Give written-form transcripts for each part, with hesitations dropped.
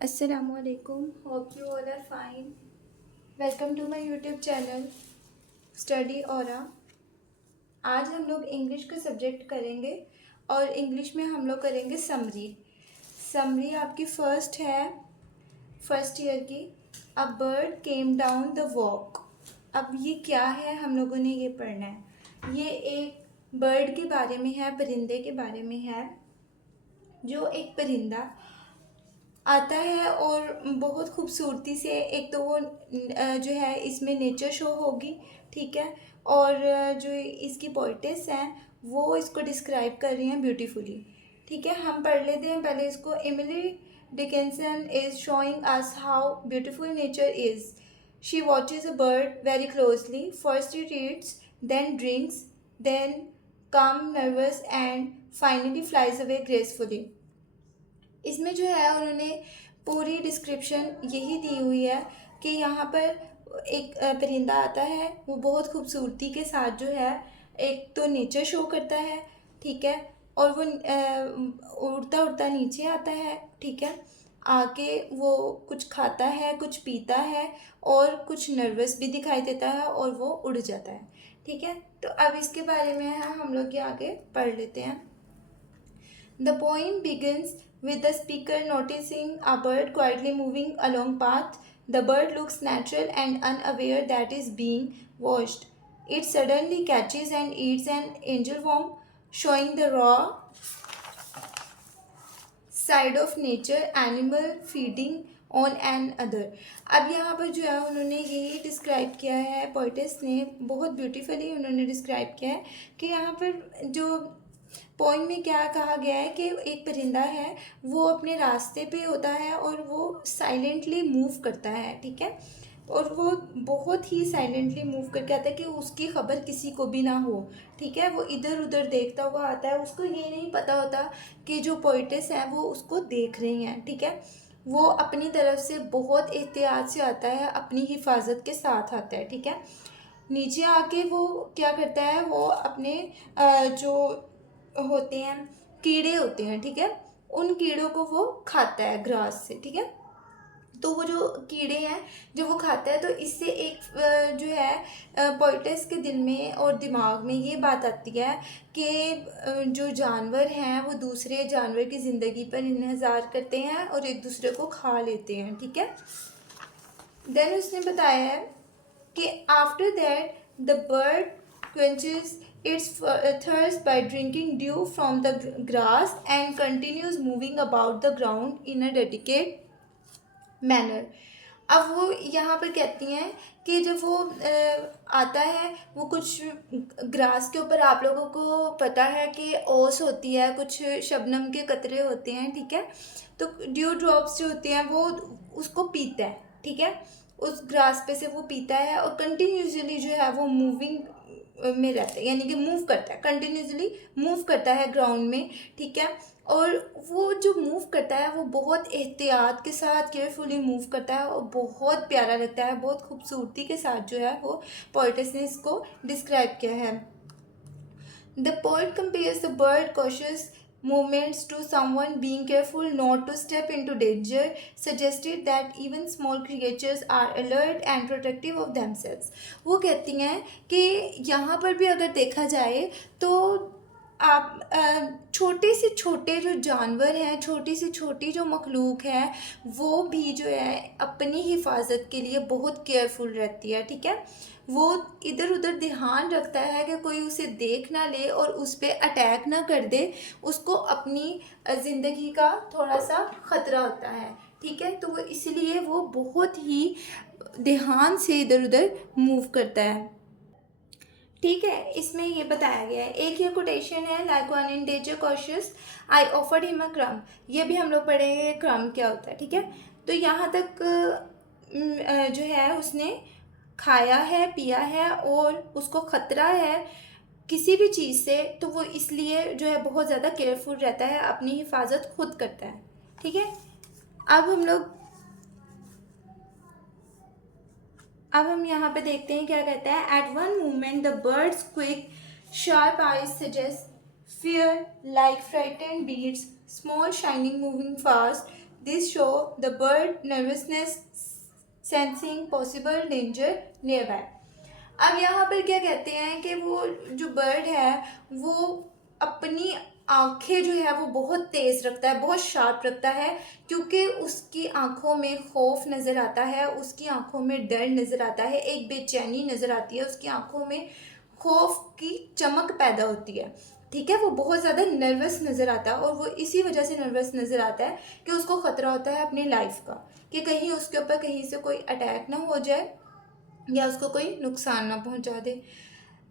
Assalamualaikum. Hope you all are fine. Welcome to my YouTube channel Study Aura. आज हम लोग English का subject करेंगे और इंग्लिश में हम लोग करेंगे समरी आपकी फर्स्ट ईयर की। A bird came down the walk. अब ये क्या है, हम लोगों ने ये पढ़ना है। ये एक बर्ड के बारे में है, परिंदे के बारे में है। जो एक परिंदा आता है और बहुत खूबसूरती से, एक तो वो जो है इसमें नेचर शो होगी, ठीक है। और जो इसकी पोइटेस हैं वो इसको डिस्क्राइब कर रही हैं ब्यूटीफुली, ठीक है। हम पढ़ लेते हैं पहले इसको। Emily Dickinson is showing us how beautiful nature is. She watches a bird very closely. First he reads, then drinks, then come nervous and finally flies away gracefully. इसमें जो है उन्होंने पूरी डिस्क्रिप्शन यही दी हुई है कि यहाँ पर एक परिंदा आता है, वो बहुत खूबसूरती के साथ जो है एक तो नेचर शो करता है, ठीक है। और वो उड़ता उड़ता नीचे आता है, ठीक है। आके वो कुछ खाता है, कुछ पीता है और कुछ नर्वस भी दिखाई देता है और वो उड़ जाता है, ठीक है। तो अब इसके बारे में हम लोग ये आगे पढ़ लेते हैं। The poem begins with the speaker noticing a bird quietly moving along path. The bird looks natural and unaware that is being watched. It suddenly catches and eats an angelworm, showing the raw side of nature, animal feeding on an other. अब यहाँ पर जो है उन्होंने यही describe किया है, poetess ने बहुत ब्यूटीफुली उन्होंने डिस्क्राइब किया है कि यहाँ पर जो पोइम में क्या कहा गया है कि एक परिंदा है, वो अपने रास्ते पे होता है और वो साइलेंटली मूव करता है, ठीक है। और वो बहुत ही साइलेंटली मूव करके आता है कि उसकी खबर किसी को भी ना हो, ठीक है। वो इधर उधर देखता हुआ आता है, उसको ये नहीं पता होता कि जो पोइटेस हैं वो उसको देख रही हैं, ठीक है। वो अपनी तरफ से बहुत एहतियात से आता है, अपनी हिफाजत के साथ आता है, ठीक है। नीचे आके वो क्या करता है, वो अपने जो होते हैं कीड़े होते हैं, ठीक है, उन कीड़ों को वो खाता है ग्रास से, ठीक है। तो वो जो कीड़े हैं जो वो खाता है, तो इससे एक जो है पोइटेस के दिल में और दिमाग में ये बात आती है कि जो जानवर हैं वो दूसरे जानवर की ज़िंदगी पर इंतज़ार करते हैं और एक दूसरे को खा लेते हैं, ठीक है। देन उसने बताया है कि after that the bird quenches its thirst by drinking dew from the grass and continues moving about the ground in a dedicated manner. अब वो यहाँ पर कहती हैं कि जब वो आता है, वो कुछ ग्रास के ऊपर, आप लोगों को पता है कि ओस होती है, कुछ शबनम के कतरे होते हैं, ठीक है। तो ड्यू ड्रॉप्स जो होती हैं वो उसको पीता है, ठीक है। उस ग्रास पे से वो पीता है और कंटिन्यूसली जो है वो मूविंग में रहता है, यानी कि मूव करता है, कंटिन्यूसली मूव करता है ग्राउंड में, ठीक है। और वो जो मूव करता है वो बहुत एहतियात के साथ केयरफुली मूव करता है और बहुत प्यारा लगता है, बहुत खूबसूरती के साथ जो है वो पोइटेस ने इसको डिस्क्राइब किया है। The poet compares the bird cautious movements to someone being careful not to step into danger, suggested that even small creatures are alert and protective of themselves। वो कहती हैं कि यहाँ पर भी अगर देखा जाए तो आप छोटे से छोटे जो जानवर हैं, छोटी से छोटी जो मखलूक है, वो भी जो है अपनी हिफाजत के लिए बहुत केयरफुल रहती है, ठीक है। वो इधर उधर ध्यान रखता है कि कोई उसे देख ना ले और उस पर अटैक ना कर दे, उसको अपनी ज़िंदगी का थोड़ा सा ख़तरा होता है, ठीक है। तो वो इसलिए वो बहुत ही ध्यान से इधर उधर मूव करता है, ठीक है। इसमें ये बताया गया है, एक ये कोटेशन है, like one in danger cautious I offered him a क्रम। ये भी हम लोग पढ़ेंगे क्रम क्या होता है, ठीक है। तो यहाँ तक जो है उसने खाया है, पिया है और उसको ख़तरा है किसी भी चीज़ से, तो वो इसलिए जो है बहुत ज़्यादा केयरफुल रहता है, अपनी हिफाजत खुद करता है, ठीक है। अब हम यहाँ पे देखते हैं क्या कहता है। At one moment the bird's quick sharp eyes suggest fear like frightened beads, small shining moving fast, this show the bird nervousness sensing possible danger nearby. अब यहाँ पर क्या कहते हैं कि वो जो बर्ड है वो अपनी आंखें जो है वो बहुत तेज़ रखता है, बहुत शार्प रखता है, क्योंकि उसकी आंखों में खौफ नज़र आता है, उसकी आंखों में डर नज़र आता है, एक बेचैनी नज़र आती है, उसकी आंखों में खौफ की चमक पैदा होती है। ठीक है, वो बहुत ज़्यादा नर्वस नज़र आता है और वो इसी वजह से नर्वस नज़र आता है कि उसको ख़तरा होता है अपनी लाइफ का, कि कहीं उसके ऊपर कहीं से कोई अटैक ना हो जाए या उसको कोई नुकसान ना पहुंचा दे।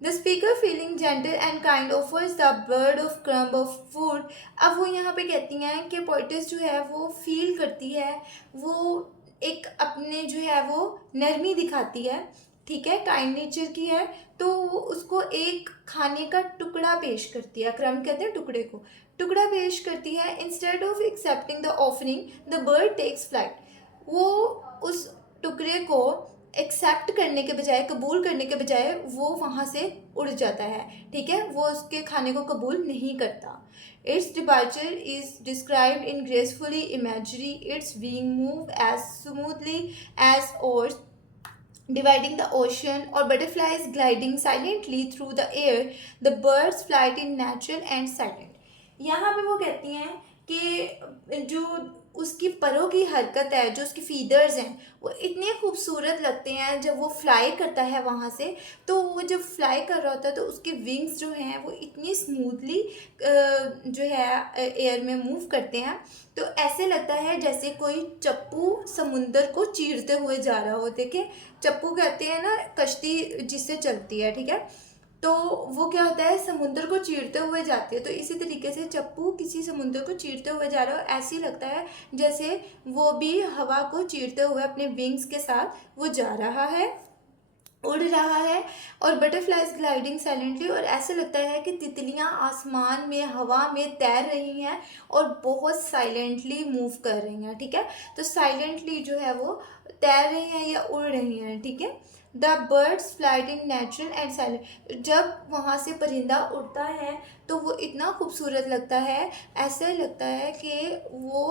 The speaker feeling gentle and kind offers the bird of crumb of food. अब वो यहाँ पे कहती हैं कि पोइट्स जो है वो फील करती है, वो एक अपने जो है वो नरमी दिखाती है, ठीक है, काइंड नेचर की है, तो वो उसको एक खाने का टुकड़ा पेश करती है, क्रम्ब कहते हैं टुकड़े को, टुकड़ा पेश करती है। Instead of accepting the offering the bird takes flight. वो उस टुकड़े को एक्सेप्ट करने के बजाय, कबूल करने के बजाय वो वहाँ से उड़ जाता है, ठीक है, वो उसके खाने को कबूल नहीं करता। Its departure is described in gracefully imagery, its being move as smoothly as oars dividing the ocean, or butterflies gliding silently through the air, the birds flight in natural and silent। यहाँ पे वो कहती हैं कि जो उसकी परों की हरकत है, जो उसकी फीदर्स हैं, वो इतने खूबसूरत लगते हैं जब वो फ्लाई करता है वहाँ से। तो वो जब फ्लाई कर रहा होता है तो उसके विंग्स जो हैं वो इतनी स्मूथली जो है एयर में मूव करते हैं, तो ऐसे लगता है जैसे कोई चप्पू समुंदर को चीरते हुए जा रहा हो। देखिए, चप्पू कहते हैं ना कश्ती जिससे चलती है, ठीक है, तो वो क्या होता है, समुद्र को चीरते हुए जाती है, तो इसी तरीके से चप्पू किसी समुद्र को चीरते हुए जा रहा हो, ऐसे ही लगता है जैसे वो भी हवा को चीरते हुए अपने विंग्स के साथ वो जा रहा है, उड़ रहा है। और बटरफ्लाइज ग्लाइडिंग साइलेंटली, और ऐसे लगता है कि तितलियां आसमान में हवा में तैर रही हैं और बहुत साइलेंटली मूव कर रही हैं, ठीक है, तो साइलेंटली जो है वो तैर रही हैं या उड़ रही हैं, ठीक है। The birds flight in natural and silent. जब वहाँ से परिंदा उड़ता है तो वो इतना खूबसूरत लगता है, ऐसा लगता है कि वो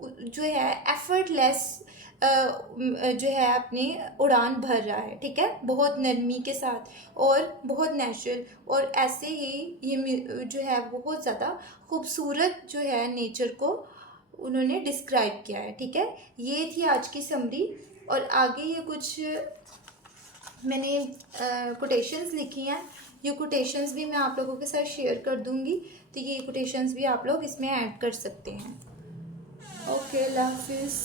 जो है एफर्टलेस जो है अपनी उड़ान भर रहा है, ठीक है, बहुत नरमी के साथ और बहुत नेचुरल, और ऐसे ही ये जो है बहुत ज़्यादा खूबसूरत जो है नेचर को उन्होंने डिस्क्राइब किया है, ठीक है। ये थी आज की समरी, और आगे ये कुछ मैंने कोटेशंस लिखी हैं, ये कोटेशंस भी मैं आप लोगों के साथ शेयर कर दूंगी, तो ये कोटेशंस भी आप लोग इसमें ऐड कर सकते हैं। ओके, अल्लाह हाफिज़।